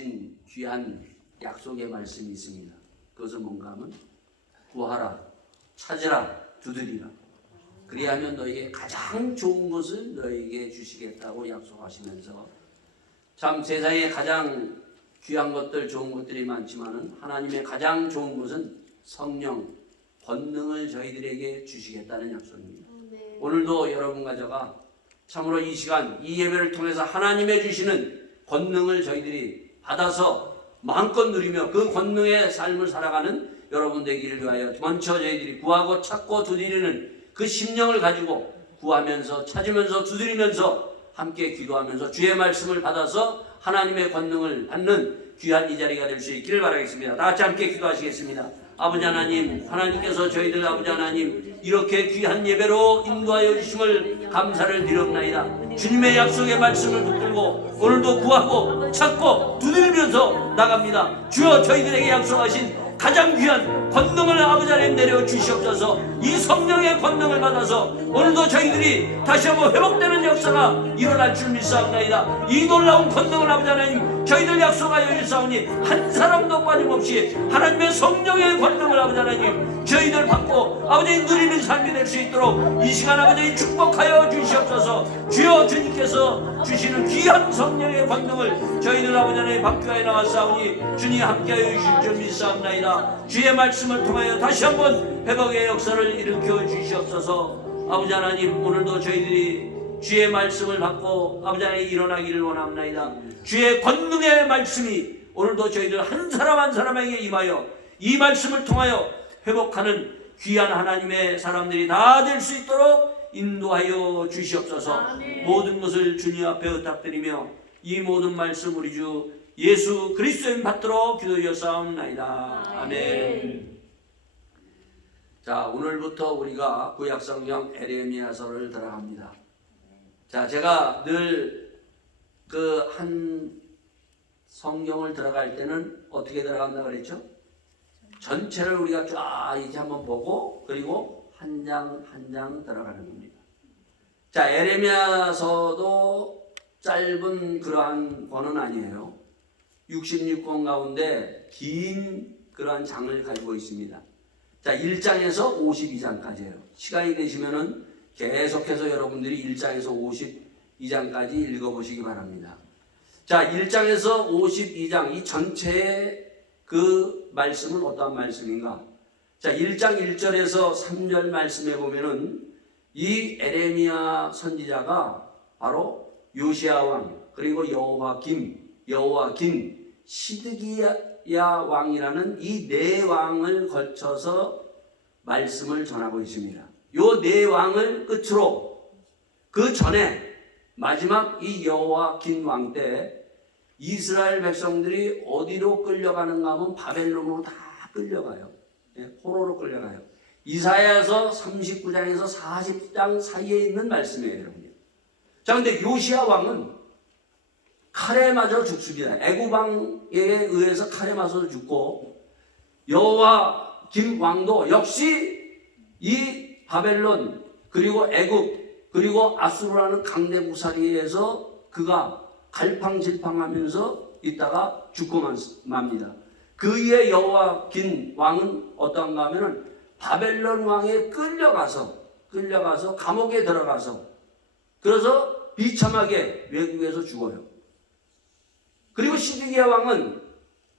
귀한 약속의 말씀이 있습니다. 그것은 뭔가 하면 구하라, 찾으라, 두드리라. 그리하면 너희에게 가장 좋은 것을 너희에게 주시겠다고 약속하시면서 참 세상에 가장 귀한 것들, 좋은 것들이 많지만은 하나님의 가장 좋은 것은 성령, 권능을 저희들에게 주시겠다는 약속입니다. 오늘도 여러분과 저가 참으로 이 시간, 이 예배를 통해서 하나님의 주시는 권능을 저희들이 받아서 마음껏 누리며 그 권능의 삶을 살아가는 여러분 되기를 위하여 먼저 저희들이 구하고 찾고 두드리는 그 심령을 가지고 구하면서 찾으면서 두드리면서 함께 기도하면서 주의 말씀을 받아서 하나님의 권능을 받는 귀한 이 자리가 될 수 있기를 바라겠습니다. 다 같이 함께 기도하시겠습니다. 아버지 하나님, 하나님께서 저희들 아버지 하나님 이렇게 귀한 예배로 인도하여 주심을 감사를 드렸나이다. 주님의 약속의 말씀을 붙들고 오늘도 구하고 찾고 두드리면서 나갑니다. 주여 저희들에게 약속하신 가장 귀한 권능을 아버지 하나님 내려 주시옵소서. 이 성령의 권능을 받아서 오늘도 저희들이 다시 한번 회복되는 역사가 일어날 줄 믿사옵나이다. 이 놀라운 권능을 아버지 하나님 저희들 약속하여 주사오니 한 사람도 빠짐없이 하나님의 성령의 권능을 아버지 하나님 저희들 받고 아버지 누리는 삶이 될 수 있도록 이 시간 아버지 축복하여 주시옵소서. 주여 주님께서 주시는 귀한 성령의 권능을 저희들 아버지 하나님 받기 위하여 나왔사오니 주님 함께하여 주실 줄 믿사옵나이다. 주의 말씀을 통하여 다시 한번 회복의 역사를 일으켜 주시옵소서. 아버지 하나님 오늘도 저희들이 주의 말씀을 받고 아버지 하나님 일어나기를 원합나이다. 주의 권능의 말씀이 오늘도 저희들 한 사람 한 사람에게 임하여 이 말씀을 통하여 회복하는 귀한 하나님의 사람들이 다 될 수 있도록 인도하여 주시옵소서. 아멘. 모든 것을 주님 앞에 부탁드리며 이 모든 말씀 우리 주 예수 그리스도인 받도록 기도하옵나이다. 아멘. 자, 오늘부터 우리가 구약성경 에레미야서를 들어갑니다. 자, 제가 늘 그 한 성경을 들어갈 때는 어떻게 들어간다 그랬죠? 전체를 우리가 쫙 이렇게 한번 보고 그리고 한 장 한 장 들어가는 겁니다. 자, 에레미야서도 짧은 그러한 권은 아니에요. 66권 가운데 긴 그러한 장을 가지고 있습니다. 자, 1장에서 52장까지예요. 시간이 되시면은 계속해서 여러분들이 1장에서 52장까지 읽어보시기 바랍니다. 자, 1장에서 52장 이 전체의 그 말씀은 어떠한 말씀인가? 자, 1장 1절에서 3절 말씀에 보면은 이 에레미야 선지자가 바로 요시야 왕 그리고 여호와김, 시드기야 왕이라는 이 네 왕을 거쳐서 말씀을 전하고 있습니다. 요 네 왕을 끝으로 그 전에 마지막 이 여호와김 왕 때 이스라엘 백성들이 어디로 끌려가는가 하면 바벨론으로 다 끌려가요. 포로로 끌려가요. 이사야서 39장에서 40장 사이에 있는 말씀이에요, 여러분. 자, 근데 요시야 왕은 칼에 맞아 죽습니다. 애굽 왕에 의해서 칼에 맞아서 죽고 여호와김 왕도 역시 이 바벨론 그리고 애굽 그리고 아수르라는 강대국살이에 의해서 그가 갈팡질팡하면서 있다가 죽고 맙니다. 그의 여호와김 왕은 어떠한가 하면은 바벨론 왕에 끌려가서 감옥에 들어가서 그래서 비참하게 외국에서 죽어요. 그리고 시드기야 왕은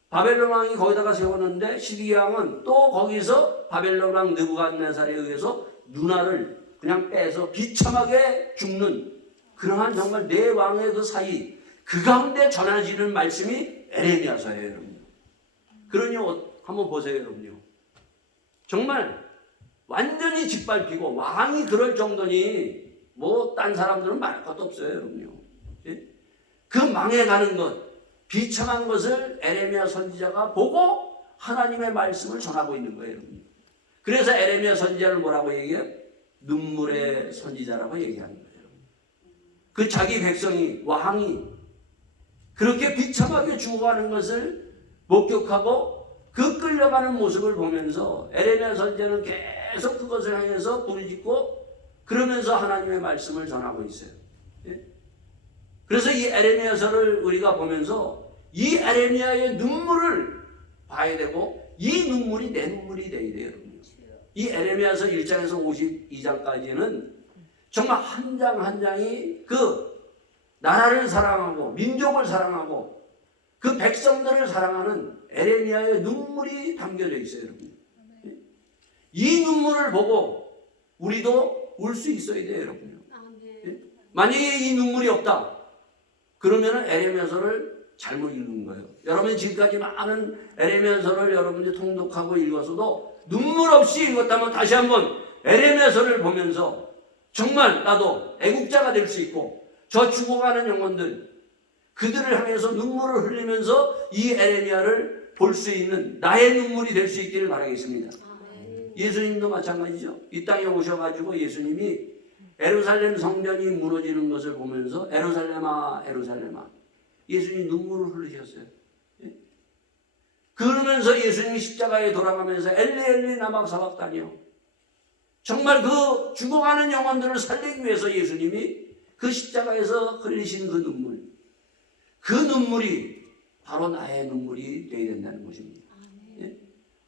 바벨론 왕이 거기다가 세웠는데 시드기야 왕은 또 거기서 바벨론 왕 느부갓네살에 의해서 누나를 그냥 빼서 비참하게 죽는 그러한 정말 네 왕의 그 사이 그 가운데 전해지는 말씀이 에레미야서예요, 여러분. 그러니 한번 보세요, 여러분요. 정말 완전히 짓밟히고 왕이 그럴 정도니 뭐 딴 사람들은 말할 것도 없어요, 여러분요. 그 망해가는 것, 비참한 것을 에레미야 선지자가 보고 하나님의 말씀을 전하고 있는 거예요, 여러분. 그래서 에레미야 선지자를 뭐라고 얘기해요? 눈물의 선지자라고 얘기하는 거예요. 그 자기 백성이 왕이 그렇게 비참하게 죽어가는 것을 목격하고 그 끌려가는 모습을 보면서 에레미야 선지자는 계속 그것을 향해서 부르짖고 그러면서 하나님의 말씀을 전하고 있어요. 그래서 이 에레미야서를 우리가 보면서 이 에레미야의 눈물을 봐야 되고 이 눈물이 내 눈물이 돼야 돼요. 이 에레미야서 1장에서 52장까지는 정말 한 장 한 장이 그 나라를 사랑하고 민족을 사랑하고 그 백성들을 사랑하는 에레미야의 눈물이 담겨져 있어요. 여러분. 이 눈물을 보고 우리도 울 수 있어야 돼요. 여러분. 만약에 이 눈물이 없다 그러면 에레미야서를 잘못 읽는 거예요. 여러분이 지금까지 많은 에레미야서를 여러분이 통독하고 읽었어도 눈물 없이 읽었다면 다시 한번 에레미야서를 보면서 정말 나도 애국자가 될 수 있고 저 죽어가는 영혼들 그들을 향해서 눈물을 흘리면서 이 에레미야를 볼 수 있는 나의 눈물이 될 수 있기를 바라겠습니다. 예수님도 마찬가지죠. 이 땅에 오셔가지고 예수님이 예루살렘 성전이 무너지는 것을 보면서 예루살렘아 예루살렘아 예수님이 눈물을 흘리셨어요. 그러면서 예수님이 십자가에 돌아가면서 엘리 엘리 나막 사박다니요. 정말 그 죽어가는 영혼들을 살리기 위해서 예수님이 그 십자가에서 흘리신 그 눈물, 그 눈물이 바로 나의 눈물이 되어야 된다는 것입니다.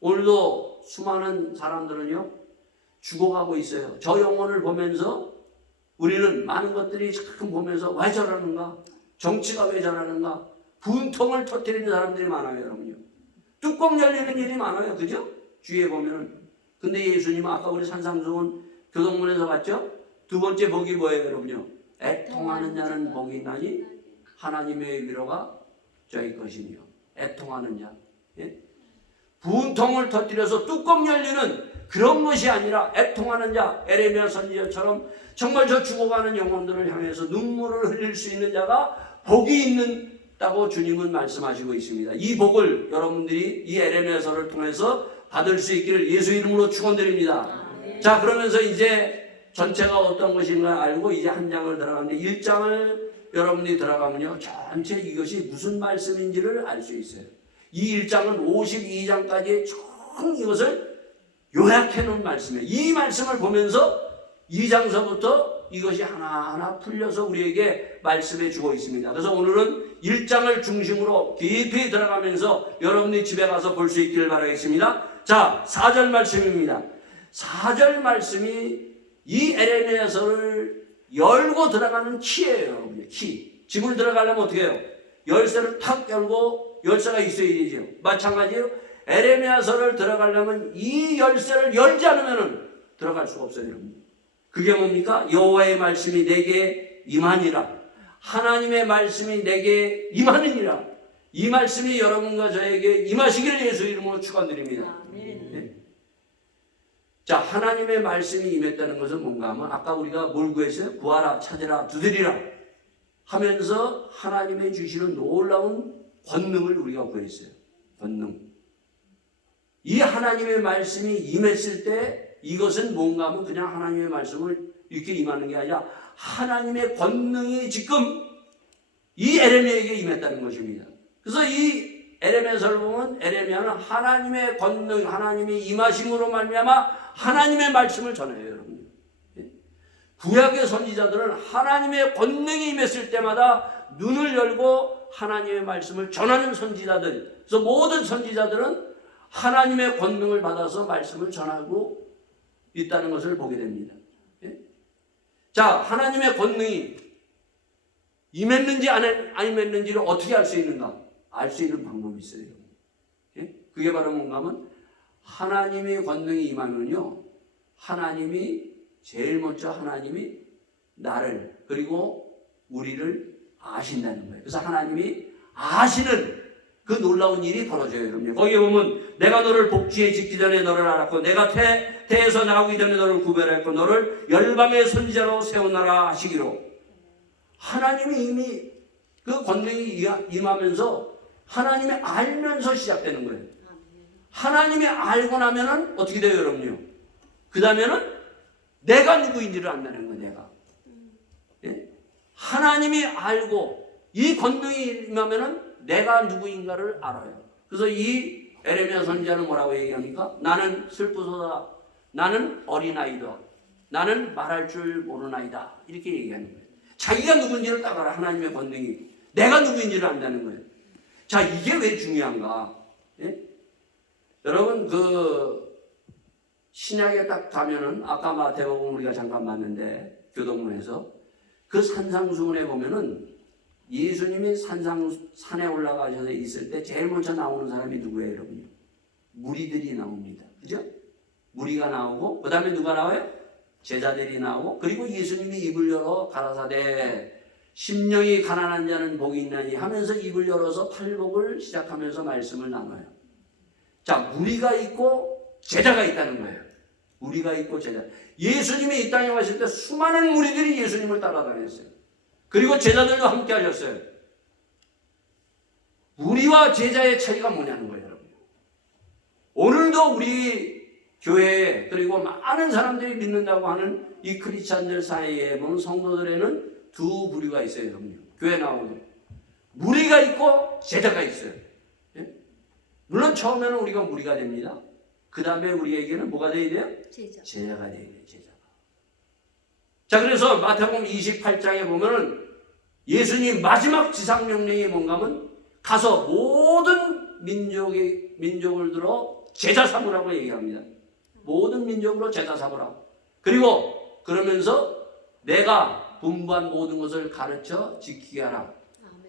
오늘도 수많은 사람들은요 죽어가고 있어요. 저 영혼을 보면서 우리는 많은 것들이 참 보면서 왜 저러는가, 정치가 왜 저러는가, 분통을 터뜨리는 사람들이 많아요. 여러분요. 뚜껑 열리는 일이 많아요. 그죠? 주위에 보면은. 근데 예수님은 아까 우리 산상수훈 교동문에서 봤죠? 두 번째 복이 뭐예요, 여러분요? 애통하는 자는 복이 있나니 하나님의 위로가 저희 것이며. 애통하는 자. 예? 분통을 터뜨려서 뚜껑 열리는 그런 것이 아니라 애통하는 자, 에레미야 선지자처럼 정말 저 죽어가는 영혼들을 향해서 눈물을 흘릴 수 있는 자가 복이 있다고 주님은 말씀하시고 있습니다. 이 복을 여러분들이 이 에레미야서를 통해서 받을 수 있기를 예수 이름으로 축원드립니다. 자, 그러면서 이제 전체가 어떤 것인가 알고 이제 한 장을 들어가는데 1장을 여러분들이 들어가면요 전체 이것이 무슨 말씀인지를 알 수 있어요. 이 1장은 52장까지 총 이것을 요약해 놓은 말씀이에요. 이 말씀을 보면서 2장서부터 이것이 하나하나 풀려서 우리에게 말씀해 주고 있습니다. 그래서 오늘은 1장을 중심으로 깊이 들어가면서 여러분이 집에 가서 볼 수 있기를 바라겠습니다. 자, 4절 말씀입니다. 4절 말씀이 이 에레미야서를 열고 들어가는 키예요. 여러분들. 키. 집을 들어가려면 어떻게 해요? 열쇠를 탁 열고 열쇠가 있어야 되죠. 마찬가지로 에레미야서를 들어가려면 이 열쇠를 열지 않으면 들어갈 수가 없어요. 여러분. 그게 뭡니까? 여호와의 말씀이 내게 임하니라. 하나님의 말씀이 내게 임하느니라. 이 말씀이 여러분과 저에게 임하시기를 예수 이름으로 축원드립니다. 네. 자, 하나님의 말씀이 임했다는 것은 뭔가 하면 아까 우리가 뭘 구했어요? 구하라, 찾으라, 두드리라 하면서 하나님의 주시는 놀라운 권능을 우리가 구했어요. 권능. 이 하나님의 말씀이 임했을 때 이것은 뭔가 하면 그냥 하나님의 말씀을 이렇게 임하는 게 아니라 하나님의 권능이 지금 이 에레미야에게 임했다는 것입니다. 그래서 이 에레미야서를 보면 에레미야는 하나님의 권능, 하나님의 임하심으로 말미암아 하나님의 말씀을 전해요. 여러분. 구약의 선지자들은 하나님의 권능이 임했을 때마다 눈을 열고 하나님의 말씀을 전하는 선지자들. 그래서 모든 선지자들은 하나님의 권능을 받아서 말씀을 전하고 있다는 것을 보게 됩니다. 자, 하나님의 권능이 임했는지 안 임했는지를 어떻게 알 수 있는가? 알 수 있는 방법이 있어요. 그게 바로 뭔가 하면 하나님의 권능이 임하면요 하나님이 제일 먼저 하나님이 나를 그리고 우리를 아신다는 거예요. 그래서 하나님이 아시는 그 놀라운 일이 벌어져요. 여러분. 거기에 보면 내가 너를 복지에 짓기 전에 너를 알았고 내가 태에서 나오기 전에 너를 구별했고 너를 열방의 선지자로 세우나라 하시기로. 하나님이 이미 그 권능이 임하면서 하나님이 알면서 시작되는 거예요. 하나님이 알고 나면은 어떻게 돼요, 여러분요? 그 다음에는 내가 누구인지를 안다는 거예요. 내가. 예? 하나님이 알고 이 권능이 임하면은 내가 누구인가를 알아요. 그래서 이 에레미야 선지자는 뭐라고 얘기합니까? 나는 슬프소다. 나는 어린아이다. 나는 말할 줄 모르나이다. 이렇게 얘기하는 거예요. 자기가 누군지를 딱 알아. 하나님의 권능이. 내가 누구인지를 안다는 거예요. 자, 이게 왜 중요한가? 예? 여러분, 신약에 딱 가면은, 아까 마태복음 우리가 잠깐 봤는데, 교동문에서, 그 산상수훈에 보면은, 예수님이 산에 올라가셔서 있을 때 제일 먼저 나오는 사람이 누구예요, 여러분요? 무리들이 나옵니다. 그죠? 무리가 나오고, 그 다음에 누가 나와요? 제자들이 나오고, 그리고 예수님이 입을 열어 가라사대, 심령이 가난한 자는 복이 있나니 하면서 입을 열어서 팔복을 시작하면서 말씀을 나눠요. 자, 무리가 있고 제자가 있다는 거예요. 무리가 있고 제자. 예수님이 이 땅에 왔을 때 수많은 무리들이 예수님을 따라다녔어요. 그리고 제자들도 함께 하셨어요. 무리와 제자의 차이가 뭐냐는 거예요, 여러분. 오늘도 우리 교회에, 그리고 많은 사람들이 믿는다고 하는 이 크리스찬들 사이에 보면 성도들에는 두 부류가 있어요, 여러분. 교회 나오는 무리가 있고 제자가 있어요. 예? 물론 처음에는 우리가 무리가 됩니다. 그 다음에 우리에게는 뭐가 돼야 돼요? 제자가 돼야 돼요. 제자가. 자, 그래서 마태복음 28장에 보면은 예수님 마지막 지상명령이 뭔가 하면 가서 모든 민족을 들어 제자 삼으라고 얘기합니다. 모든 민족으로 제자 삼으라고. 그리고 그러면서 내가 분부한 모든 것을 가르쳐 지키게 하라.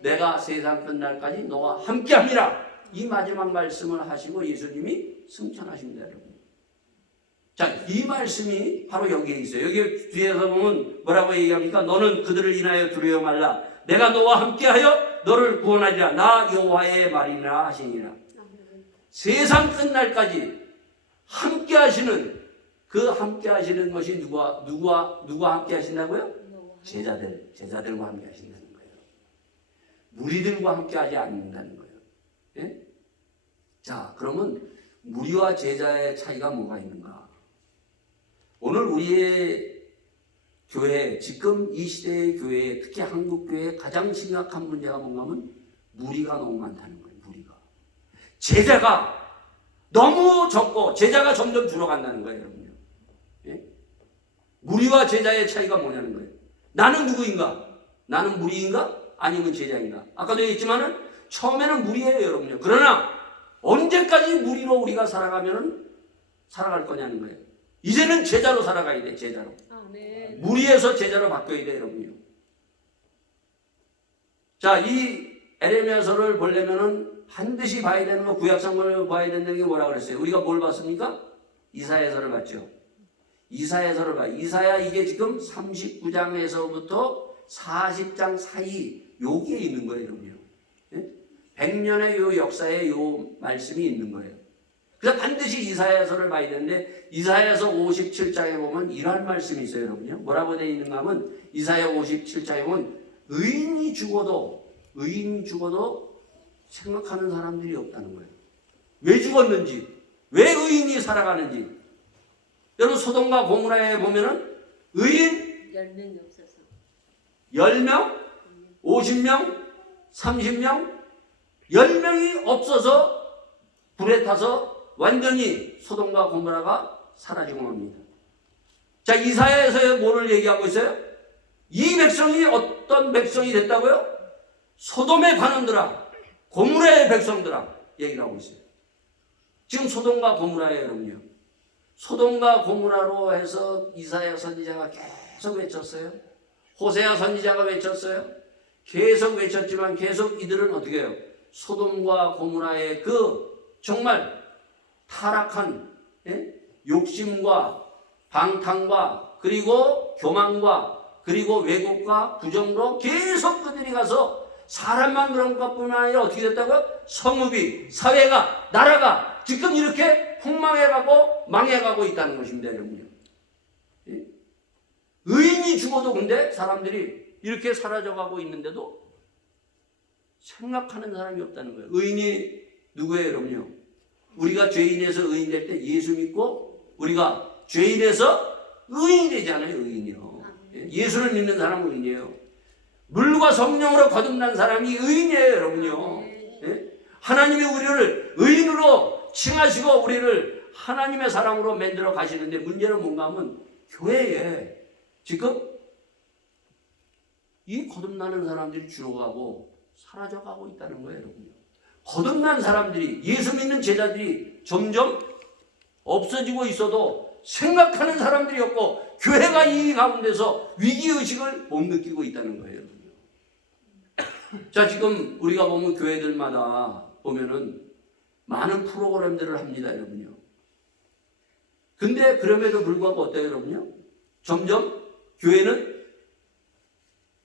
내가 세상 끝날까지 너와 함께합니다. 이 마지막 말씀을 하시고 예수님이 승천하십니다, 여러분. 자, 이 말씀이 바로 여기에 있어요. 여기 뒤에서 보면 뭐라고 얘기합니까? 너는 그들을 인하여 두려워 말라. 내가 너와 함께하여 너를 구원하리라. 나 여호와의 말이라 하시니라. 세상 끝날까지 함께하시는, 그 함께하시는 것이 누가 함께하신다고요? 제자들과 함께하신다는 거예요. 무리들과 함께하지 않는다는 거예요. 예? 자, 그러면 무리와 제자의 차이가 뭐가 있는가? 오늘 우리의 교회, 지금 이 시대의 교회, 특히 한국 교회의 가장 심각한 문제가 뭔가 하면 무리가 너무 많다는 거예요. 무리가. 제자가 너무 적고 제자가 점점 줄어간다는 거예요, 여러분요. 예? 무리와 제자의 차이가 뭐냐는 거예요. 나는 누구인가? 나는 무리인가? 아니면 제자인가? 아까도 얘기했지만은 처음에는 무리예요, 여러분요. 그러나 언제까지 무리로 우리가 살아갈 거냐는 거예요. 이제는 제자로 살아가야 돼, 제자로. 네. 무리에서 제자로 바뀌어야 돼, 여러분요. 자, 이 에레미야서를 보려면은 반드시 봐야 되는 거, 구약성경을 봐야 된다는 게 뭐라고 그랬어요? 우리가 뭘 봤습니까? 이사야서를 봤죠. 이사야서를 봐요. 이사야 이게 지금 39장에서부터 40장 사이 여기에 있는 거예요, 여러분요. 100년의 요 역사에 요 말씀이 있는 거예요. 그래서 반드시 이사야서를 봐야 되는데 이사야서 57장에 보면 이런 말씀이 있어요, 여러분요. 뭐라고 되어 있는가 하면 이사야 57장에 보면 의인이 죽어도 생각하는 사람들이 없다는 거예요. 왜 죽었는지, 왜 의인이 살아가는지. 여러분 소돔과 고모라에 보면은 의인 10명이 없어서 10명, 50명, 30명, 10명이 없어서 불에 타서 완전히 소돔과 고모라가 사라지고 맙니다. 자, 이사야에서 뭐를 얘기하고 있어요? 이 백성이 어떤 백성이 됐다고요? 소돔의 관원들아, 고모라의 백성들아 얘기를 하고 있어요. 지금 소돔과 고모라예요, 여러분요. 소돔과 고모라로 해서 이사야 선지자가 계속 외쳤어요. 호세아 선지자가 외쳤어요. 계속 외쳤지만 계속 이들은 어떻게 해요? 소돔과 고모라의 그 정말 타락한 욕심과 방탕과 그리고 교만과 그리고 왜곡과 부정으로 계속 그들이 가서 사람만 그런 것뿐만 아니라 어떻게 됐다고요? 성읍이, 사회가, 나라가 지금 이렇게 폭망해가고 망해가고 있다는 것입니다, 여러분요. 의인이 죽어도 근데 사람들이 이렇게 사라져가고 있는데도 생각하는 사람이 없다는 거예요. 의인이 누구예요, 여러분요? 우리가 죄인에서 의인 될 때 예수 믿고 우리가 죄인에서 의인이 되잖아요, 의인이요. 예수를 믿는 사람은 의인이에요. 물과 성령으로 거듭난 사람이 의인이에요, 여러분요. 하나님이 우리를 의인으로 칭하시고 우리를 하나님의 사람으로 만들어 가시는데 문제는 뭔가 하면 교회에 지금 이 거듭나는 사람들이 줄어가고 사라져가고 있다는 거예요, 여러분요. 거듭난 사람들이, 예수 믿는 제자들이 점점 없어지고 있어도 생각하는 사람들이 없고 교회가 이 가운데서 위기의식을 못 느끼고 있다는 거예요. 자, 지금 우리가 보면 교회들마다 보면은 많은 프로그램들을 합니다, 여러분요. 근데 그럼에도 불구하고 어때요, 여러분요? 점점 교회는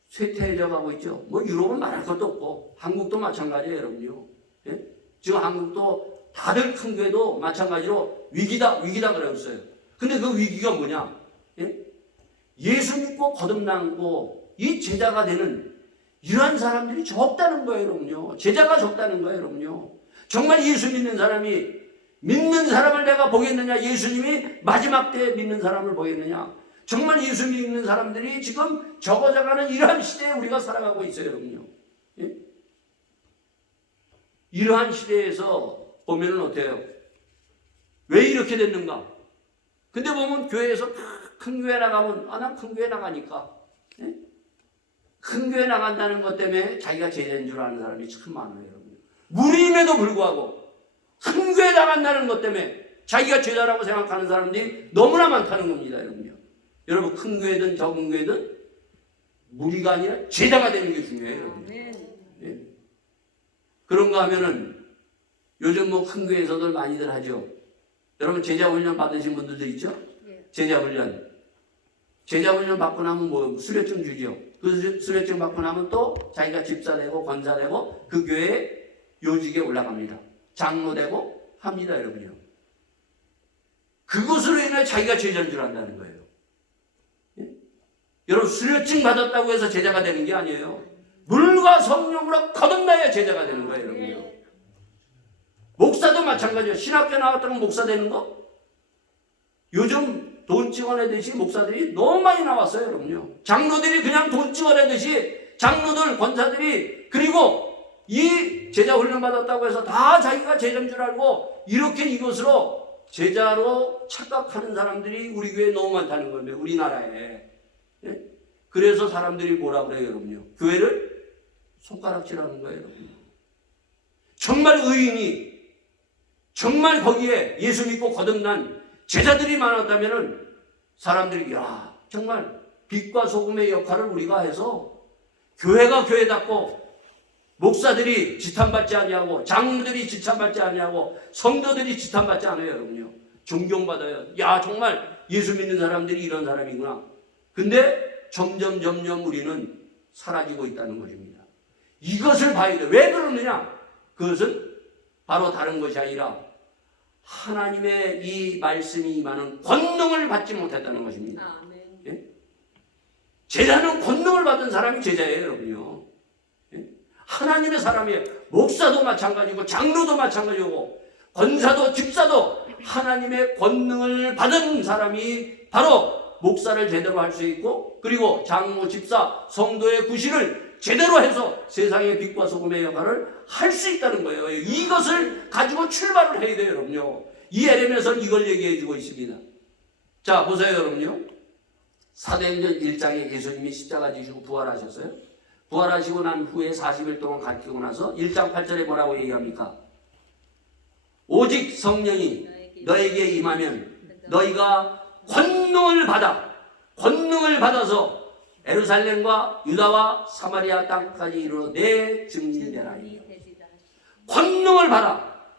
쇠퇴해져 가고 있죠. 뭐 유럽은 말할 것도 없고 한국도 마찬가지예요, 여러분요. 예? 지금 한국도 다들 큰 교회도 마찬가지로 위기다 그러고 있어요. 근데 그 위기가 뭐냐? 예? 예수 믿고 거듭나고 이 제자가 되는 이러한 사람들이 적다는 거예요, 여러분요. 제자가 적다는 거예요, 여러분요. 정말 예수 믿는 사람이, 믿는 사람을 내가 보겠느냐? 예수님이 마지막 때에 믿는 사람을 보겠느냐? 정말 예수 믿는 사람들이 지금 적어져가는 이러한 시대에 우리가 살아가고 있어요, 여러분요. 예? 이러한 시대에서 보면은 어때요? 왜 이렇게 됐는가? 근데 보면 교회에서 큰 교회 나가면, 난 큰 교회 나가니까. 예? 큰 교회 나간다는 것 때문에 자기가 제자인 줄 아는 사람이 참 많아요, 여러분. 무리임에도 불구하고 큰 교회 나간다는 것 때문에 자기가 제자라고 생각하는 사람들이 너무나 많다는 겁니다, 여러분요. 여러분, 큰 교회든 적은 교회든 무리가 아니라 제자가 되는 게 중요해요, 여러분. 예? 그런가 하면은 요즘 뭐 큰 교회에서들 많이들 하죠. 여러분, 제자 훈련 받으신 분들도 있죠? 제자 훈련. 제자 훈련 받고 나면 뭐 수료증 주죠. 그 수료증 받고 나면 또 자기가 집사 되고 권사 되고 그 교회에 요직에 올라갑니다. 장로 되고 합니다, 여러분요. 그것으로 인해 자기가 제자인 줄 안다는 거예요. 예? 여러분, 수료증 받았다고 해서 제자가 되는 게 아니에요. 물과 성령으로 거듭나야 제자가 되는 거예요, 여러분요. 목사도 마찬가지예요. 신학교 나왔다고 목사 되는 거? 요즘 돈 찍어내듯이 목사들이 너무 많이 나왔어요, 여러분요. 장로들이 그냥 돈 찍어내듯이 장로들, 권사들이, 그리고 이 제자 훈련 받았다고 해서 다 자기가 제자인 줄 알고 이렇게 이것으로 제자로 착각하는 사람들이 우리 교회에 너무 많다는 겁니다, 우리나라에. 예? 그래서 사람들이 뭐라 그래요, 여러분요? 교회를 손가락질하는 거예요, 여러분요. 정말 의인이, 정말 거기에 예수 믿고 거듭난 제자들이 많았다면은 사람들이, 야, 정말 빛과 소금의 역할을 우리가 해서 교회가 교회답고 목사들이 지탄받지 아니하고 장로들이 지탄받지 아니하고 성도들이 지탄받지 않아요, 여러분요. 존경받아요. 야, 정말 예수 믿는 사람들이 이런 사람이구나. 근데 점점 우리는 사라지고 있다는 것입니다. 이것을 봐야 돼요. 왜 그러느냐? 그것은 바로 다른 것이 아니라 하나님의 이 말씀이 임하는 권능을 받지 못했다는 것입니다. 예? 제자는 권능을 받은 사람이 제자예요, 여러분요. 예? 하나님의 사람이에요. 목사도 마찬가지고 장로도 마찬가지고 권사도 집사도 하나님의 권능을 받은 사람이 바로 목사를 제대로 할 수 있고, 그리고 장로, 집사, 성도의 구실을 제대로 해서 세상의 빛과 소금의 역할을 할 수 있다는 거예요. 이것을 가지고 출발을 해야 돼요, 여러분요. 이 에레미야서는 이걸 얘기해 주고 있습니다. 자, 보세요, 여러분요. 사도행전 1장에 예수님이 십자가 지시고 부활하셨어요. 부활하시고 난 후에 40일 동안 가르치고 나서 1장 8절에 뭐라고 얘기합니까? 오직 성령이 너에게 임하면 너희가 권능을 받아서 예루살렘과 유다와 사마리아 땅까지 이르러 내 증인이 되라. 권능을 받아.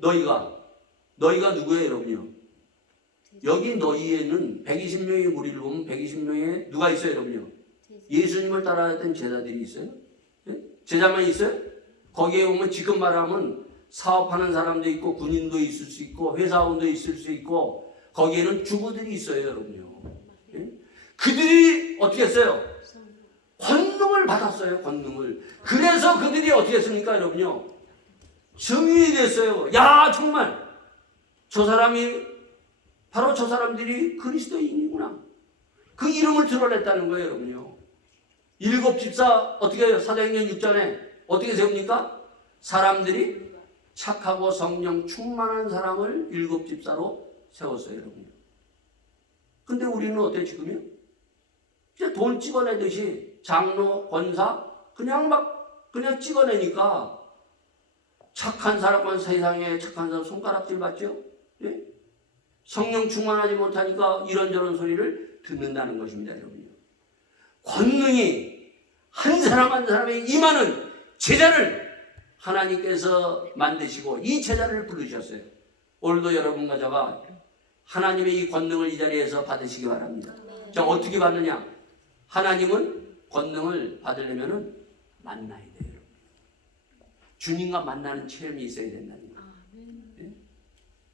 너희가 누구예요, 여러분요? 여기 너희에는 120명의 무리를 보면 120명의 누가 있어요, 여러분요? 예수님을 따라했던 제자들이 있어요? 예? 제자만 있어요? 거기에 오면 지금 말하면 사업하는 사람도 있고 군인도 있을 수 있고 회사원도 있을 수 있고 거기에는 주부들이 있어요, 여러분요. 예? 그들이 어떻게 했어요? 권능을 받았어요, 권능을. 그래서 그들이 어떻게 했습니까, 여러분요? 증인이 됐어요. 야, 정말 바로 저 사람들이 그리스도인이구나. 그 이름을 드러냈다는 거예요, 여러분요. 7 집사 어떻게 해요? 사도행전 6장에 어떻게 세웁니까? 사람들이 착하고 성령 충만한 사람을 7 집사로 세웠어요, 여러분. 근데 우리는 어때 지금요? 그냥 돈 찍어내듯이 장로, 권사 그냥 찍어내니까 착한 사람만 세상에 착한 사람 손가락질 받죠? 예? 성령 충만하지 못하니까 이런저런 소리를 듣는다는 것입니다, 여러분. 권능이 한 사람 한 사람에 임하는 제자를 하나님께서 만드시고 이 제자를 부르셨어요. 오늘도 여러분과 저가 하나님의 이 권능을 이 자리에서 받으시기 바랍니다. 자, 어떻게 받느냐? 하나님은 권능을 받으려면 만나야 돼요. 주님과 만나는 체험이 있어야 된다니까. 예?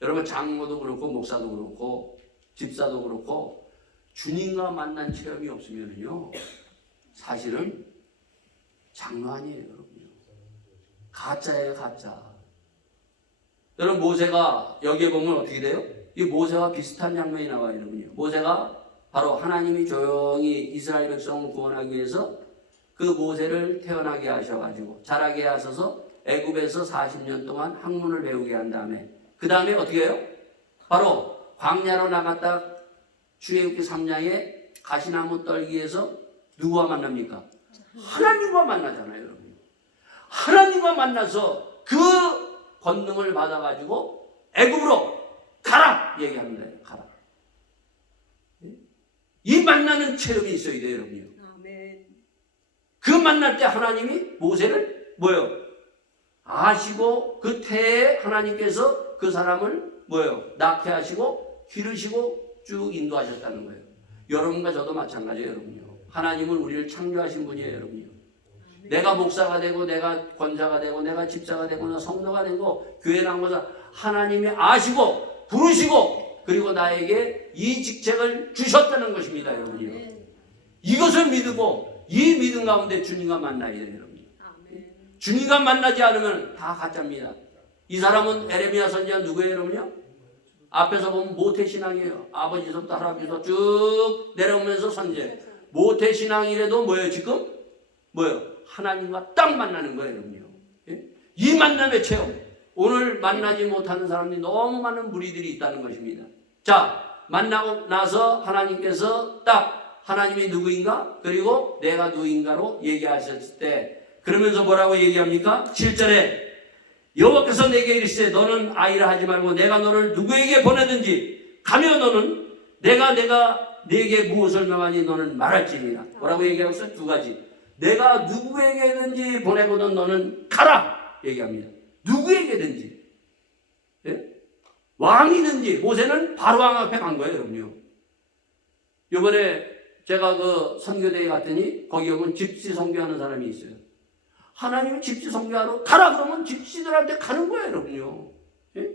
여러분, 장로도 그렇고 목사도 그렇고 집사도 그렇고 주님과 만난 체험이 없으면요 사실은 장로 아니에요, 여러분. 가짜예요, 가짜. 여러분, 모세가 여기에 보면 어떻게 돼요? 이 모세와 비슷한 장면이 나와요, 여러분요. 모세가 바로 하나님이 조용히 이스라엘 백성을 구원하기 위해서 그 모세를 태어나게 하셔가지고 자라게 하셔서 애굽에서 40년 동안 학문을 배우게 한 다음에 그 다음에 어떻게 해요? 바로 광야로 나갔다 출애굽기 3장에 가시나무 떨기에서 누구와 만납니까? 하나님과 만나잖아요, 여러분. 하나님과 만나서 그 권능을 받아가지고 애굽으로 가라 얘기하는 거예요. 가라. 이 만나는 체험이 있어야 돼요, 여러분요. 그 만날 때 하나님이 모세를 뭐요? 아시고 그 태에 하나님께서 그 사람을 뭐요? 낳게 하시고 기르시고 쭉 인도하셨다는 거예요. 여러분과 저도 마찬가지예요, 여러분요. 하나님은 우리를 창조하신 분이에요, 여러분요. 내가 목사가 되고 내가 권사가 되고 내가 집사가 되고 내가 성도가 되고 교회 나온 것은 하나님이 아시고 부르시고 그리고 나에게 이 직책을 주셨다는 것입니다, 여러분요. 이것을 믿고 이 믿음 가운데 주님과 만나야 돼요, 여러분. 주님과 만나지 않으면 다 가짜입니다. 이 사람은 에레미야 선지자 누구예요, 여러분요? 앞에서 보면 모태신앙이에요. 아버지서부터 할아버지서 쭉 내려오면서 선제. 모태신앙이라도 뭐예요, 지금? 뭐예요? 하나님과 딱 만나는 거예요, 여러분요. 예? 이 만남의 체험. 오늘 만나지 못하는 사람들이 너무 많은 무리들이 있다는 것입니다. 자, 만나고 나서 하나님께서 딱 하나님이 누구인가? 그리고 내가 누구인가로 얘기하셨을 때 그러면서 뭐라고 얘기합니까? 7절에 여호와께서 내게 이르시되 너는 아이라 하지 말고 내가 너를 누구에게 보내든지 가며 너는 내가 네게 무엇을 명하니 너는 말할지니라. 뭐라고 얘기하고 있어요? 두 가지. 내가 누구에게든지 보내거든 너는 가라 얘기합니다. 누구에게든지. 예? 왕이든지. 모세는 바로 왕 앞에 간 거예요, 여러분요. 이번에 제가 그 선교대회 갔더니 거기 오면 집시 선교하는 사람이 있어요. 하나님이 집시 선교하러 가라 그러면 집시들한테 가는 거예요, 여러분요. 예?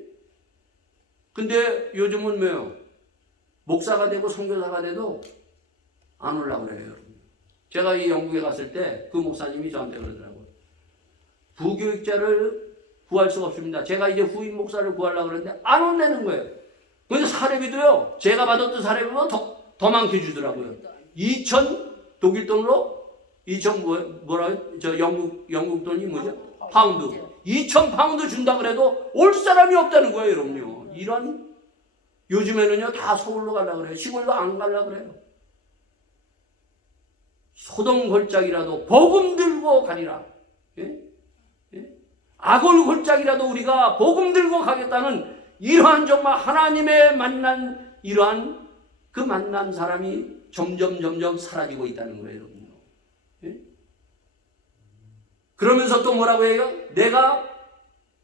근데 요즘은 뭐예요? 목사가 되고 선교사가 돼도 안 오려고 그래요. 제가 이 영국에 갔을 때 그 목사님이 저한테 그러더라고요. 부교육자를 구할 수가 없습니다. 제가 이제 후임 목사를 구하려고 그러는데 안 온다는 거예요. 그래서 사례비도요, 제가 받았던 사례비보다 더 많게 주더라고요. 2,000 독일 돈으로 2,000 뭐라요? 저 영국 돈이 뭐죠? 파운드. 2,000 파운드 준다 그래도 올 사람이 없다는 거예요, 여러분요. 이런 요즘에는요 다 서울로 가려고 그래요. 시골로 안 가려고 그래요. 소돔골짜기라도 복음 들고 가리라. 예? 예? 아골골짜기라도 우리가 복음 들고 가겠다는 이러한 정말 하나님의 만난 이러한 그 만난 사람이 점점 사라지고 있다는 거예요, 여러분. 예? 그러면서 또 뭐라고 해요? 내가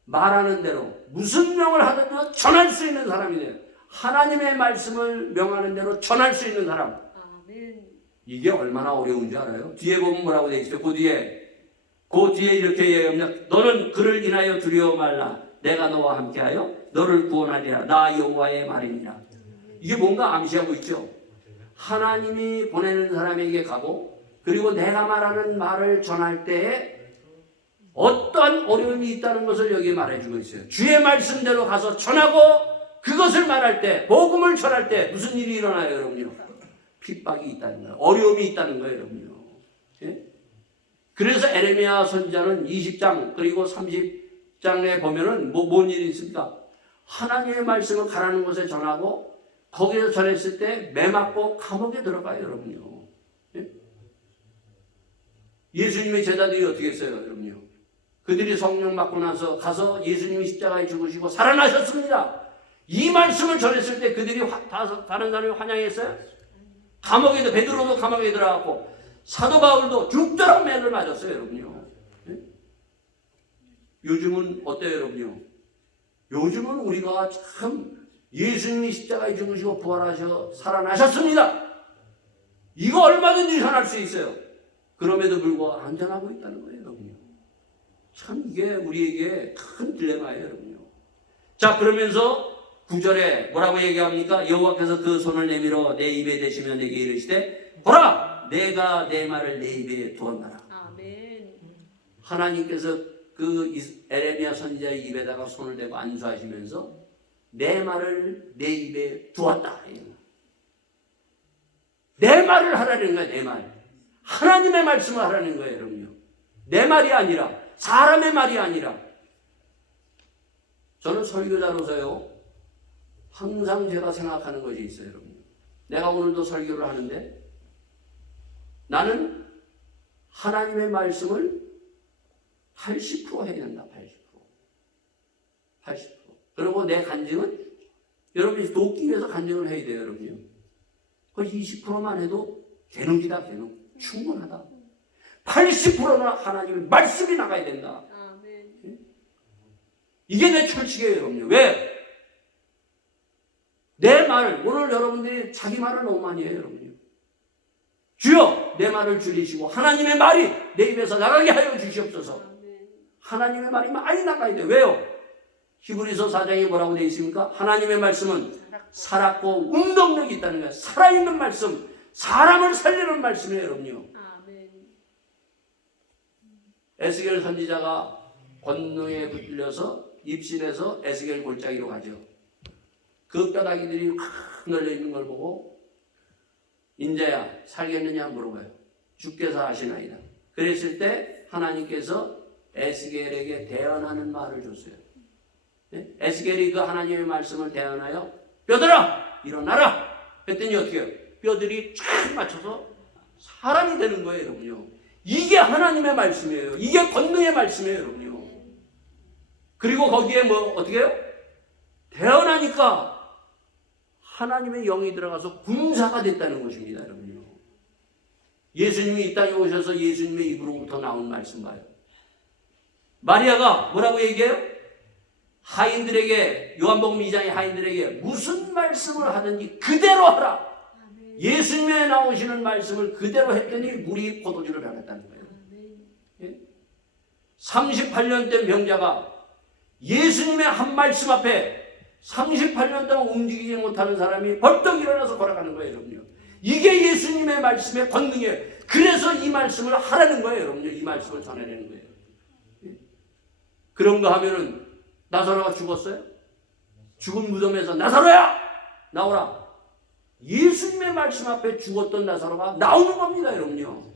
말하는 대로 무슨 명을 하든지 전할 수 있는 사람이 돼요. 하나님의 말씀을 명하는 대로 전할 수 있는 사람. 이게 얼마나 어려운 줄 알아요? 뒤에 보면 뭐라고 되어 있어요? 그 뒤에 이렇게 얘기합니다. 너는 그를 인하여 두려워 말라. 내가 너와 함께하여 너를 구원하리라. 나 여호와의 말이니라. 이게 뭔가 암시하고 있죠. 하나님이 보내는 사람에게 가고 그리고 내가 말하는 말을 전할 때에 어떠한 어려움이 있다는 것을 여기에 말해주고 있어요. 주의 말씀대로 가서 전하고 그것을 말할 때, 복음을 전할 때 무슨 일이 일어나요, 여러분요? 핍박이 있다는 거예요. 어려움이 있다는 거예요, 여러분요. 예? 그래서 에레미야 선지자는 20장 그리고 30장에 보면은 뭔 일이 있습니까? 하나님의 말씀을 가라는 곳에 전하고 거기서 전했을 때 매 맞고 감옥에 들어가요, 여러분요. 예? 예수님의 제자들이 어떻게 했어요, 여러분요? 그들이 성령 받고 나서 가서 예수님이 십자가에 죽으시고 살아나셨습니다. 이 말씀을 전했을 때 그들이 다른 사람이 환영했어요? 감옥에도, 베드로도 감옥에 들어갔고 사도 바울도 죽도록 매를 맞았어요, 여러분요. 네? 요즘은 어때요, 여러분요? 요즘은 우리가 참 예수님이 십자가에 죽으시고 부활하셔 살아나셨습니다. 이거 얼마든지 전할 수 있어요. 그럼에도 불구하고 안전하고 있다는 거예요, 여러분요. 참 이게 우리에게 큰 딜레마예요, 여러분요. 자, 그러면서 9절에 뭐라고 얘기합니까? 여호와께서 그 손을 내밀어 내 입에 대시며 내게 이르시되 보라, 내가 내 말을 내 입에 두었나라. 아멘. 하나님께서 그 에레미야 선지자의 입에다가 손을 대고 안수하시면서 내 말을 내 입에 두었다. 내 말을 하라는 거예요. 내 말. 하나님의 말씀을 하라는 거예요, 여러분요. 내 말이 아니라, 사람의 말이 아니라. 저는 설교자로서요, 항상 제가 생각하는 것이 있어요, 여러분. 내가 오늘도 설교를 하는데 나는 하나님의 말씀을 80% 해야 된다. 80%. 그리고 내 간증은 여러분이 돕기 위해서 간증을 해야 돼요, 여러분요. 그 20%만 해도 되는 기다, 되는. 충분하다. 80%는 하나님의 말씀이 나가야 된다. 아멘. 이게 내 철칙이에요, 여러분요. 왜? 내 말, 오늘 여러분들이 자기 말을 너무 많이 해요, 여러분요. 주여, 내 말을 줄이시고 하나님의 말이 내 입에서 나가게 하여 주시옵소서. 아멘. 하나님의 말이 많이 나가야 돼요. 왜요? 히브리서 4장에 뭐라고 되어 있습니까? 하나님의 말씀은 살았고 운동력이 있다는 거예요. 살아있는 말씀, 사람을 살리는 말씀이에요, 여러분요. 아멘. 에스겔 선지자가 권능에 붙들려서 입신해서 에스겔 골짜기로 가죠. 그 뼈다귀들이 확 널려 있는 걸 보고 인자야 살겠느냐 물어봐요. 주께서 아시나이다. 그랬을 때 하나님께서 에스겔에게 대언하는 말을 줬어요. 네? 에스겔이 그 하나님의 말씀을 대언하여 뼈들아 일어나라 했더니 어떻게 해요? 뼈들이 쫙 맞춰서 사람이 되는 거예요, 여러분요. 이게 하나님의 말씀이에요. 이게 권능의 말씀이에요, 여러분요. 그리고 거기에 뭐 어떻게 해요? 대언하니까 하나님의 영이 들어가서 군사가 됐다는 것입니다, 여러분요. 예수님이 이 땅에 오셔서 예수님의 입으로부터 나온 말씀 봐요. 마리아가 뭐라고 얘기해요? 하인들에게, 요한복음 2장의 하인들에게 무슨 말씀을 하든지 그대로 하라. 아멘. 예수님에 나오시는 말씀을 그대로 했더니 물이 포도주로 변했다는 거예요. 예? 38년 된 병자가 예수님의 한 말씀 앞에 38년 동안 움직이지 못하는 사람이 벌떡 일어나서 걸어가는 거예요, 여러분요. 이게 예수님의 말씀의 권능이에요. 그래서 이 말씀을 하라는 거예요, 여러분요. 이 말씀을 전해내는 거예요. 예? 그런 거 하면은 나사로가 죽었어요? 죽은 무덤에서 나사로야! 나오라. 예수님의 말씀 앞에 죽었던 나사로가 나오는 겁니다, 여러분요.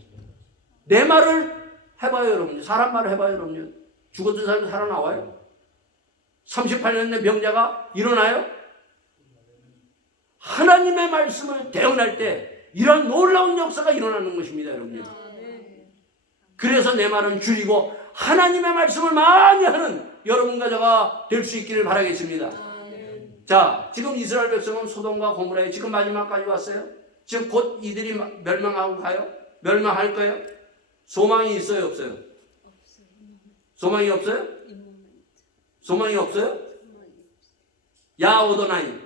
내 말을 해봐요, 여러분요. 사람 말을 해봐요, 여러분요. 죽었던 사람이 살아나와요? 38년 된 병자가 일어나요? 하나님의 말씀을 대언할 때 이런 놀라운 역사가 일어나는 것입니다, 여러분요. 그래서 내 말은 줄이고 하나님의 말씀을 많이 하는 여러분과 저가 될 수 있기를 바라겠습니다. 자, 지금 이스라엘 백성은 소돔과 고모라에 지금 마지막까지 왔어요. 지금 곧 이들이 멸망하고 가요? 멸망할 거예요? 소망이 있어요, 없어요? 소망이 없어요? 소망이 없어요? 야 오도나이.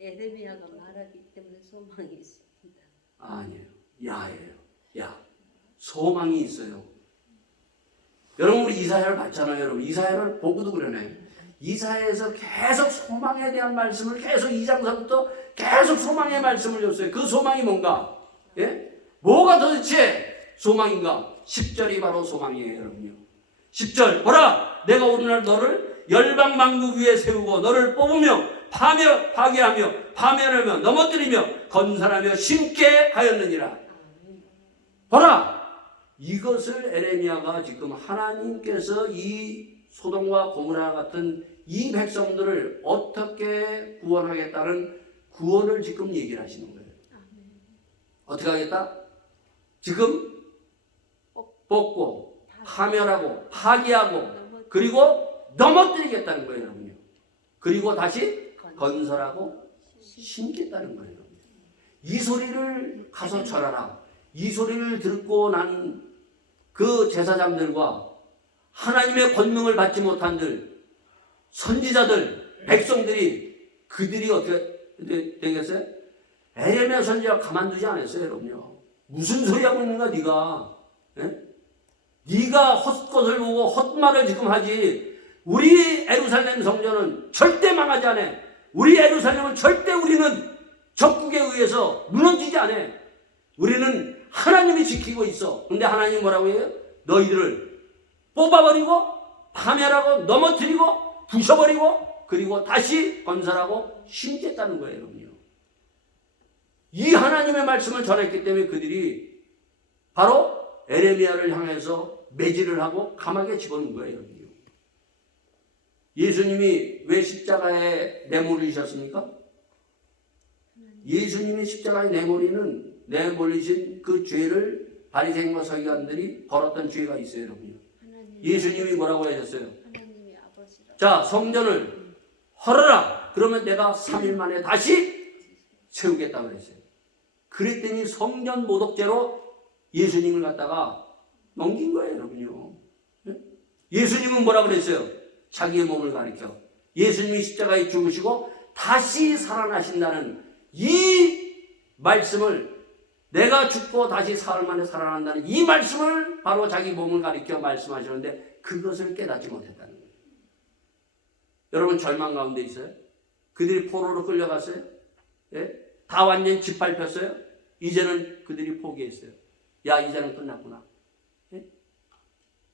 에레미야가 말하기 때문에 소망이 있습니다. 아니에요. 야예요. 야. 소망이 있어요. 여러분 우리 이사야를 봤잖아요. 여러분 이사야를 보고도 그러네. 이사야에서 계속 소망에 대한 말씀을 계속 2장서부터 계속 소망의 말씀을 줬어요. 그 소망이 뭔가? 예? 뭐가 도대체 소망인가? 10절이 바로 소망이에요, 여러분요. 10절 보라 내가 오늘날 너를 열방 만국 위에 세우고 너를 뽑으며 파괴하며 파멸하며 넘어뜨리며 건설하며 심게 하였느니라. 보라 이것을 에레미야가 지금 하나님께서 이 소돔과 고모라 같은 이 백성들을 어떻게 구원하겠다는 구원을 지금 얘기를 하시는 거예요. 어떻게 하겠다? 지금 뽑고 파멸하고 파괴하고 그리고 넘어뜨리겠다는 거예요, 여러분요. 그리고 다시 건설하고 심겠다는 거예요. 이 소리를 가서 전하라. 이 소리를 듣고 난 그 제사장들과 하나님의 권능을 받지 못한들, 선지자들, 백성들이 그들이 어떻게 되겠어요? 에레미야 선지자 가만두지 않았어요, 여러분요. 무슨 소리 하고 있는가, 네가? 예? 네가 헛것을 보고 헛말을 지금 하지. 우리 예루살렘 성전은 절대 망하지 않아. 우리 예루살렘은 절대 우리는 적국에 의해서 무너지지 않아. 우리는 하나님이 지키고 있어. 근데 하나님이 뭐라고 해요? 너희들을 뽑아버리고 파멸하고 넘어뜨리고 부셔버리고 그리고 다시 건설하고 심겠다는 거예요, 여러분요. 이 하나님의 말씀을 전했기 때문에 그들이 바로 에레미야를 향해서 매질을 하고 감옥에 집어넣은 거예요, 여러분요. 예수님이 왜 십자가에 내몰리셨습니까? 예수님이 십자가에 내몰리신 그 죄를 바리새인과 서기관들이 벌었던 죄가 있어요, 여러분요. 예수님이 뭐라고 하셨어요? 하나님의 아버지라. 자, 성전을 헐어라. 그러면 내가 3일 만에 다시 세우겠다고 그랬어요. 그랬더니 성전 모독죄로 예수님을 갖다가 넘긴 거예요, 여러분요. 예수님은 뭐라고 그랬어요? 자기의 몸을 가리켜. 예수님이 십자가에 죽으시고 다시 살아나신다는 이 말씀을, 내가 죽고 다시 사흘 만에 살아난다는 이 말씀을 바로 자기 몸을 가리켜 말씀하시는데 그것을 깨닫지 못했다는 거예요. 여러분 절망 가운데 있어요? 그들이 포로로 끌려갔어요? 예? 다 완전 짓밟혔어요? 이제는 그들이 포기했어요. 야, 이제는 끝났구나. 예?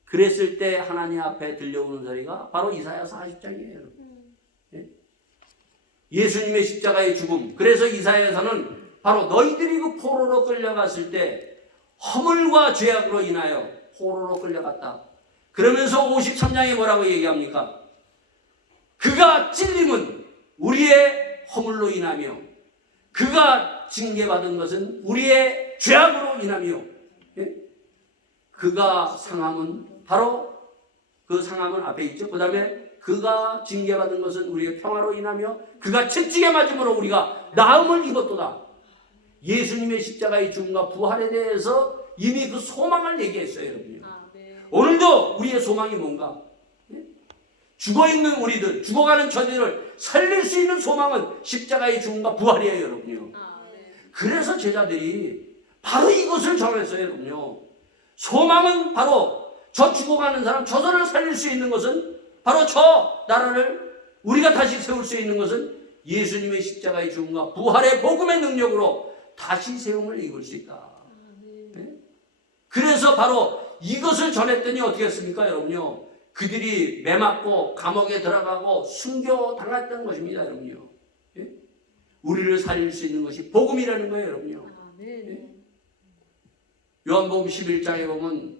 그랬을 때 하나님 앞에 들려오는 소리가 바로 이사야 40장이에요. 여러분. 예? 예수님의 십자가의 죽음. 그래서 이사야에서는 바로 너희들이 그 포로로 끌려갔을 때 허물과 죄악으로 인하여 포로로 끌려갔다. 그러면서 53장에 뭐라고 얘기합니까? 그가 찔림은 우리의 허물로 인하며 그가 징계받은 것은 우리의 죄악으로 인하며 예? 그가 상함은 바로 그 상함은 앞에 있죠. 그 다음에 그가 징계받은 것은 우리의 평화로 인하며 그가 채찍에 맞음으로 우리가 나음을 입었도다. 예수님의 십자가의 죽음과 부활에 대해서 이미 그 소망을 얘기했어요, 여러분. 오늘도 우리의 소망이 뭔가? 죽어있는 우리들, 죽어가는 저들을 살릴 수 있는 소망은 십자가의 죽음과 부활이에요, 여러분요. 그래서 제자들이 바로 이것을 전했어요, 여러분요. 소망은 바로 저 죽어가는 사람, 저들을 살릴 수 있는 것은 바로 저 나라를 우리가 다시 세울 수 있는 것은 예수님의 십자가의 죽음과 부활의 복음의 능력으로 다시 세움을 입을 수 있다. 네? 그래서 바로 이것을 전했더니 어떻게 했습니까, 여러분요? 그들이 매맞고 감옥에 들어가고 순교당했던 것입니다, 여러분요. 예? 우리를 살릴 수 있는 것이 복음이라는 거예요, 여러분요. 예? 요한복음 11장에 보면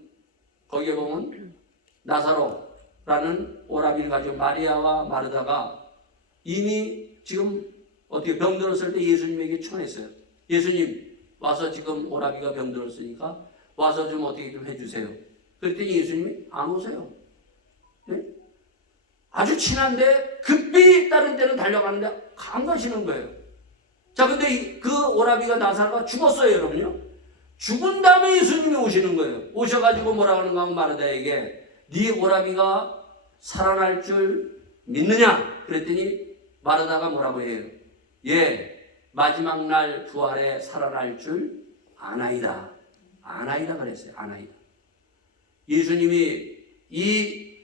거기에 보면 나사로라는 오라비를 가지고 마리아와 마르다가 이미 지금 어떻게 병들었을 때 예수님에게 청했어요. 예수님 와서 지금 오라비가 병들었으니까 와서 좀 어떻게 좀 해주세요. 그랬더니 예수님이 안 오세요. 네? 아주 친한데 급히 다른 데는 달려가는데 안 가시는 거예요. 자, 근데 그 오라비가 나사로가 죽었어요, 여러분요. 죽은 다음에 예수님이 오시는 거예요. 오셔가지고 뭐라고 하는가 하면 마르다에게 네 오라비가 살아날 줄 믿느냐? 그랬더니 마르다가 뭐라고 해요? 예, 마지막 날 부활에 살아날 줄 아나이다. 아나이다 그랬어요. 아나이다. 예수님이 이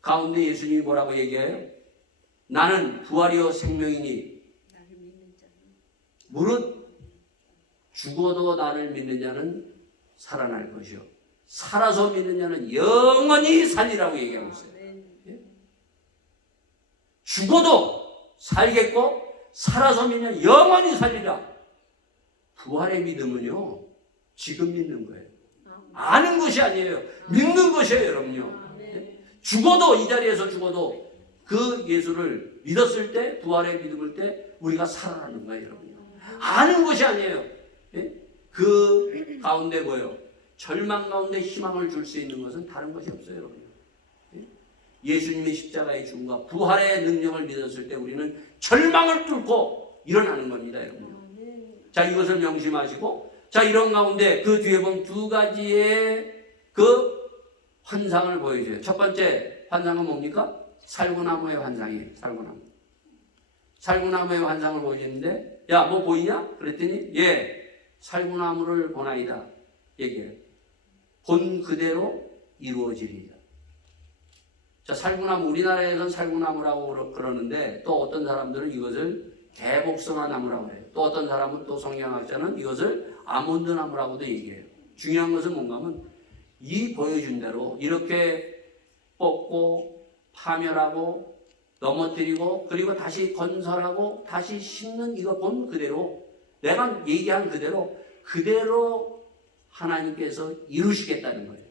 가운데 예수님이 뭐라고 얘기해요? 나는 부활이요 생명이니 무릇 죽어도 나를 믿는 자는 살아날 것이요 살아서 믿는 자는 영원히 살리라고 얘기하고 있어요. 예? 죽어도 살겠고 살아서 믿는 영원히 살리라. 부활의 믿음은요 지금 믿는 거예요. 아는 것이 아니에요. 믿는 것이에요, 여러분요. 죽어도 이 자리에서 죽어도 그 예수를 믿었을 때 부활의 믿음을 때 우리가 살아나는 거예요, 여러분요. 아는 것이 아니에요. 예? 그 가운데 뭐예요? 절망 가운데 희망을 줄 수 있는 것은 다른 것이 없어요, 여러분. 예수님의 십자가의 죽음과 부활의 능력을 믿었을 때 우리는 절망을 뚫고 일어나는 겁니다, 여러분. 자, 이것을 명심하시고, 자, 이런 가운데 그 뒤에 보면 두 가지의 그 환상을 보여줘요. 첫 번째 환상은 뭡니까? 살구나무의 환상이에요. 살구나무. 살구나무의 환상을 보여주는데, 야, 뭐 보이냐? 그랬더니, 예, 살구나무를 보나이다. 얘기해요. 본 그대로 이루어지리라. 자, 살구나무, 우리나라에서는 살구나무라고 그러는데, 또 어떤 사람들은 이것을 개복숭아나무라고 해요. 또 어떤 사람은, 또 성경학자는 이것을 아몬드나무라고도 얘기해요. 중요한 것은 뭔가 하면, 이 보여준 대로 이렇게 뽑고 파멸하고 넘어뜨리고 그리고 다시 건설하고 다시 심는 이거 본 그대로 내가 얘기한 그대로 하나님께서 이루시겠다는 거예요.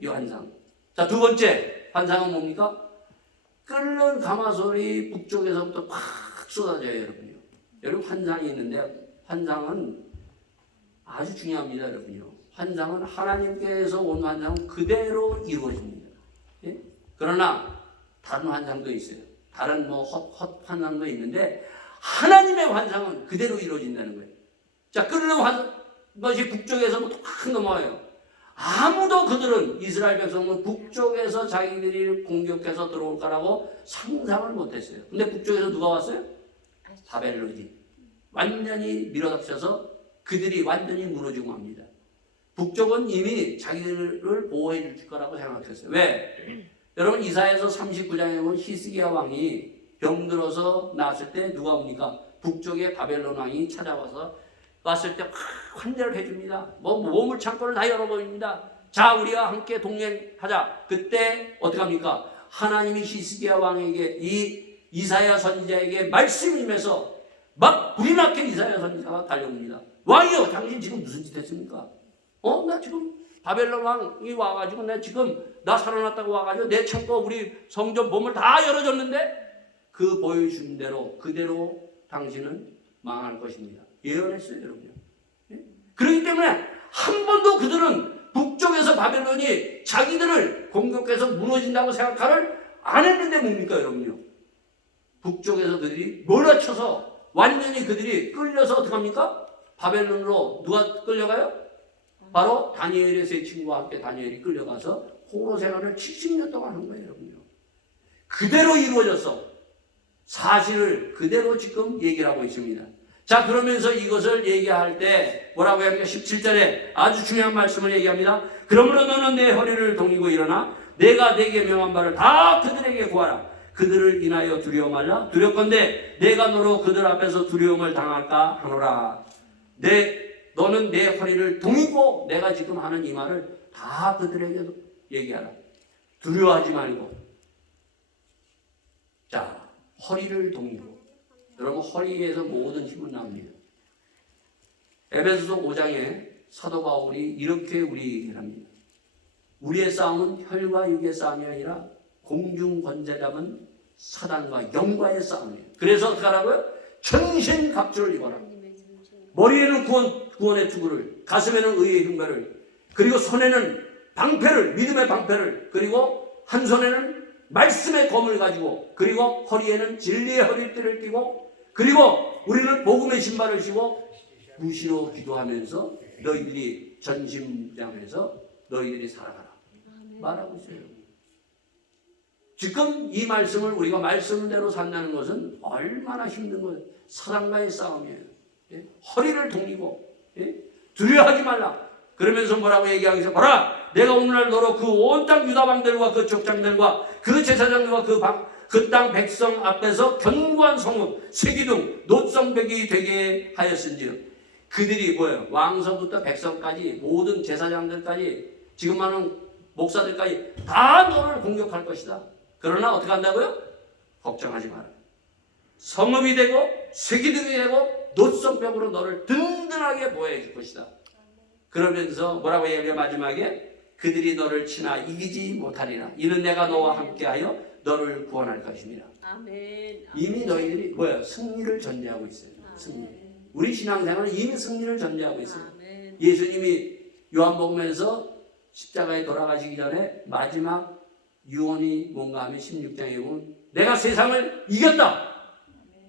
이 환상. 자, 두 번째 환상은 뭡니까? 끓는 가마솥이 북쪽에서부터 팍 쏟아져요, 여러분요. 여러분 환상이 있는데 환상은 아주 중요합니다, 여러분요. 환상은 하나님께서 온 환상은 그대로 이루어집니다. 예? 그러나 다른 환상도 있어요. 다른 뭐 헛 환상도 있는데 하나님의 환상은 그대로 이루어진다는 거예요. 자, 끓는 것이 북쪽에서부터 확 넘어와요. 아무도 그들은 이스라엘 백성은 북쪽에서 자기들이 공격해서 들어올 거라고 상상을 못했어요. 근데 북쪽에서 누가 왔어요? 바벨론이 완전히 밀어닥쳐서 그들이 완전히 무너지고 맙니다. 북쪽은 이미 자기들을 보호해 줄 거라고 생각했어요. 왜? 여러분 이사야서 39장에 보면 히스기야 왕이 병들어서 나왔을 때 누가 옵니까? 북쪽에 바벨론 왕이 찾아와서 왔을 때 환대를 해줍니다. 뭐 보물 창고를 다 열어버립니다. 자, 우리와 함께 동행하자. 그때 어떻게 합니까? 하나님이 히스기야 왕에게 이 이사야 선지자에게 말씀을 임해서 막 불이 나게 이사야 선지자가 달려옵니다. 왕이요, 당신 지금 무슨 짓 했습니까? 나 지금 바벨론 왕이 와가지고 나 살아났다고 와가지고 내 창고 우리 성전 보물 다 열어줬는데 그 보여준 대로 그대로 당신은 망할 것입니다. 예언했어요, 여러분. 예? 그렇기 때문에 한 번도 그들은 북쪽에서 바벨론이 자기들을 공격해서 무너진다고 생각을 안 했는데 뭡니까, 여러분요? 북쪽에서 그들이 몰아쳐서 완전히 그들이 끌려서 어떻게 합니까? 바벨론으로 누가 끌려가요? 바로 다니엘의 세 친구와 함께 다니엘이 끌려가서 포로 생활을 70년 동안 한 거예요, 여러분요. 그대로 이루어졌어. 사실을 그대로 지금 얘기를 하고 있습니다. 자, 그러면서 이것을 얘기할 때 뭐라고 합니까? 17절에 아주 중요한 말씀을 얘기합니다. 그러므로 너는 내 허리를 동이고 일어나 내가 내게 명한 바를 다 그들에게 구하라. 그들을 인하여 두려워 말라. 두렵건대 내가 너로 그들 앞에서 두려움을 당할까 하노라. 너는 내 허리를 동이고 내가 지금 하는 이 말을 다 그들에게 얘기하라. 두려워하지 말고. 자, 허리를 동이고. 여러분 허리에서 모든 힘은 나옵니다. 에베소서 5장에 사도 바울이 이렇게 우리 얘기를 합니다. 우리의 싸움은 혈과 육의 싸움이 아니라 공중 권세 잡은 사단과 영과의 싸움이에요. 그래서 어떻게 하라고요? 전신갑주를 입어라. 머리에는 구원의 투구를, 가슴에는 의의 흉배를, 그리고 손에는 방패를, 믿음의 방패를, 그리고 한 손에는 말씀의 검을 가지고, 그리고 허리에는 진리의 허리띠를 끼고, 그리고 우리는 복음의 신발을 신고 무시로 기도하면서 너희들이 전심장에서 너희들이 살아가라 말하고 있어요. 지금 이 말씀을 우리가 말씀대로 산다는 것은 얼마나 힘든 거예요. 사단과의 싸움이에요. 예? 허리를 동이고, 예? 두려워하지 말라. 그러면서 뭐라고 얘기하고 있어요? 봐라, 내가 오늘날 너로 그 온 땅 유다 왕들과 그 족장들과 그 제사장들과 그 땅 백성 앞에서 견고한 성읍, 세기둥, 노성벽이 되게 하였은지. 그들이 뭐예요? 왕서부터 백성까지 모든 제사장들까지 지금 많은 목사들까지 다 너를 공격할 것이다. 그러나 어떻게 한다고요? 걱정하지 마라. 성읍이 되고 세기둥이 되고 노성벽으로 너를 든든하게 보호해 줄 것이다. 그러면서 뭐라고 얘기해요? 마지막에 그들이 너를 치나 이기지 못하리라. 이는 내가 너와 함께하여 너를 구원할 것입니다. 아멘. 이미 너희들이 뭐야? 승리를 전제하고 있어요. 승리. 우리 신앙생활은 이미 승리를 전제하고 있어요. 아멘. 예수님이 요한복음에서 십자가에 돌아가시기 전에 마지막 유언이 뭔가 하면 16장에 보면 내가 세상을 이겼다.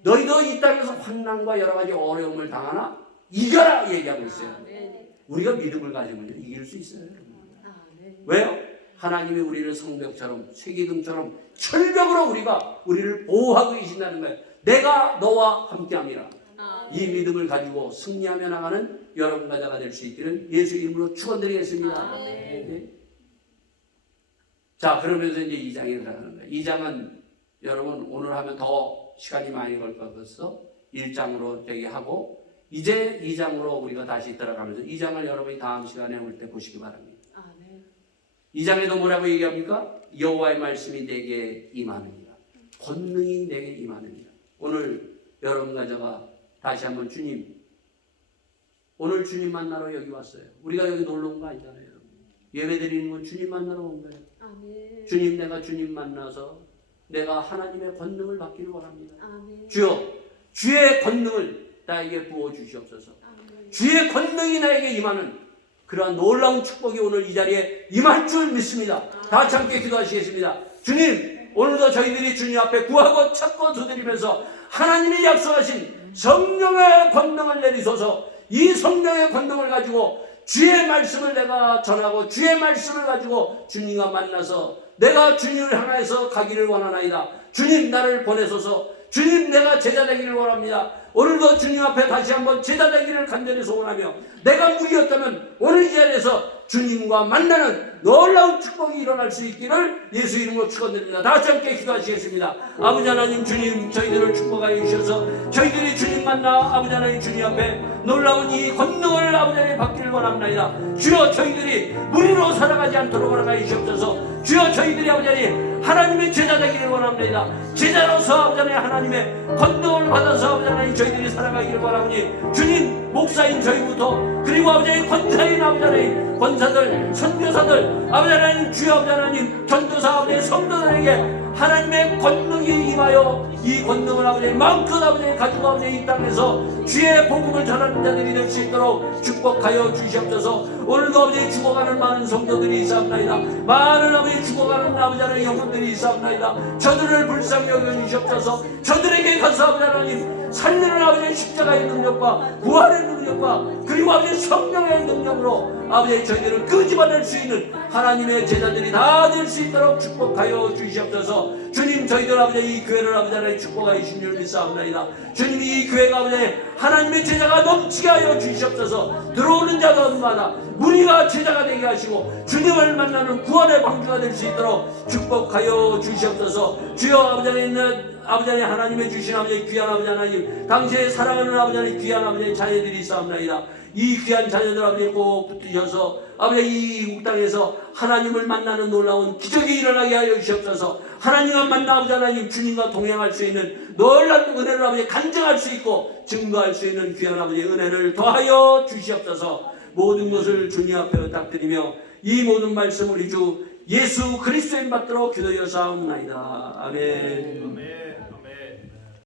너희도 이 땅에서 환난과 여러 가지 어려움을 당하나 이겨라 얘기하고 있어요. 우리가 믿음을 가지면 이길 수 있어요. 왜요? 하나님이 우리를 성벽처럼 쇠기둥처럼 철벽으로 우리를 보호하고 계신다는 거예요. 내가 너와 함께함이라. 이 믿음을 가지고 승리하며 나가는 여러분과 자가 될 수 있기를 예수 이름으로 축원드리겠습니다. 네. 자, 그러면서 이제 2장에 들어가는 거예요. 2장은 여러분 오늘 하면 더 시간이 많이 걸 것 같아서 1장으로 되게 하고 이제 2장으로 우리가 다시 들어가면서 2장을 여러분이 다음 시간에 올 때 보시기 바랍니다. 2장에도 뭐라고 얘기합니까? 여호와의 말씀이 내게 임하느니라. 권능이 내게 임하느니라. 오늘 여러분과 제가 다시 한번 주님, 오늘 주님 만나러 여기 왔어요. 우리가 여기 놀러 온 거 아니잖아요. 예배 드리는 건 주님 만나러 온 거예요. 주님, 내가 주님 만나서 내가 하나님의 권능을 받기를 원합니다. 주여, 주의 권능을 나에게 부어 주시옵소서. 주의 권능이 나에게 임하는 그러한 놀라운 축복이 오늘 이 자리에 임할 줄 믿습니다. 다 같이 함께 기도하시겠습니다. 주님, 오늘도 저희들이 주님 앞에 구하고 찾고 두드리면서 하나님이 약속하신 성령의 권능을 내리소서. 이 성령의 권능을 가지고 주의 말씀을 내가 전하고 주의 말씀을 가지고 주님과 만나서 내가 주님을 향해서 가기를 원하나이다. 주님, 나를 보내소서. 주님, 내가 제자 되기를 원합니다. 오늘도 주님 앞에 다시 한번 제자 되기를 간절히 소원하며 내가 무리였다면 오늘 이 자리에서 주님과 만나는 놀라운 축복이 일어날 수 있기를 예수 이름으로 축원드립니다. 다 같이 함께 기도하시겠습니다. 아버지 하나님, 주님 저희들을 축복하여 주셔서 저희들이 주님 만나 아버지 하나님 주님 앞에 놀라운 이 권능을 아버지 하나님 받기를 원합니다. 주여, 저희들이 무리로 살아가지 않도록 허락하여 주옵소서. 주여, 저희들이 아버지 하나님의 제자 되기를 원합니다. 제자로서 아버지 하나님의 권능을 받아서 아버지 하나님 저희들이 살아가기를 원하오니 주님, 목사인 저희부터 그리고 아버지 권사인 아버지 하나님 권사들, 선교사들 아버지 하나님 주여 아버지 하나님 전도사 아버지 성도들에게 하나님의 권능이 임하여 이 권능을 아버지 마음껏 아버지 가지고 아버지 이 땅에서 주의 복음을 전하는 자들이 될 수 있도록 축복하여 주시옵소서. 오늘도 아버지 죽어가는 많은 성도들이 있사옵나이다. 많은 아버지 죽어가는 아버지 하나님 영혼들이 있사옵나이다. 저들을 불쌍히 여겨주시옵소서. 저들에게 가서 아버지 하나님 살리는 아버지 십자가의 능력과 부활의 능력과 그리고 아버지 성령의 능력으로 아버지 저희들을 끄집어낼 수 있는 하나님의 제자들이 다 될 수 있도록 축복하여 주시옵소서. 주님, 저희들 아버지 이 교회를 아버지 하나님 축복하여 주신 줄 믿사옵나이다. 주님, 이 교회가 아버지 하나님의 제자가 넘치게 하여 주시옵소서. 들어오는 자들마다 무리가 제자가 되게 하시고 주님을 만나는 구원의 방주가 될 수 있도록 축복하여 주시옵소서. 주여 아버지 하나님 하나님의 주신 아버지 귀한 아버지 하나님 당시에 사랑하는 아버지 하나님 귀한 아버지 자녀들이 있사옵나이다. 이 귀한 자녀들 아버지 꼭 붙드셔서 아버지 이 땅에서 하나님을 만나는 놀라운 기적이 일어나게 하여 주시옵소서. 하나님과 만나 아버지 하나님 주님과 동행할 수 있는 놀라운 은혜를 아버지 간증할 수 있고 증거할 수 있는 귀한 아버지 은혜를 더하여 주시옵소서. 모든 것을 주님 앞에 부탁드리며 이 모든 말씀을 우리 주 예수 그리스도인 받도록 기도하여 사옵나이다. 아멘.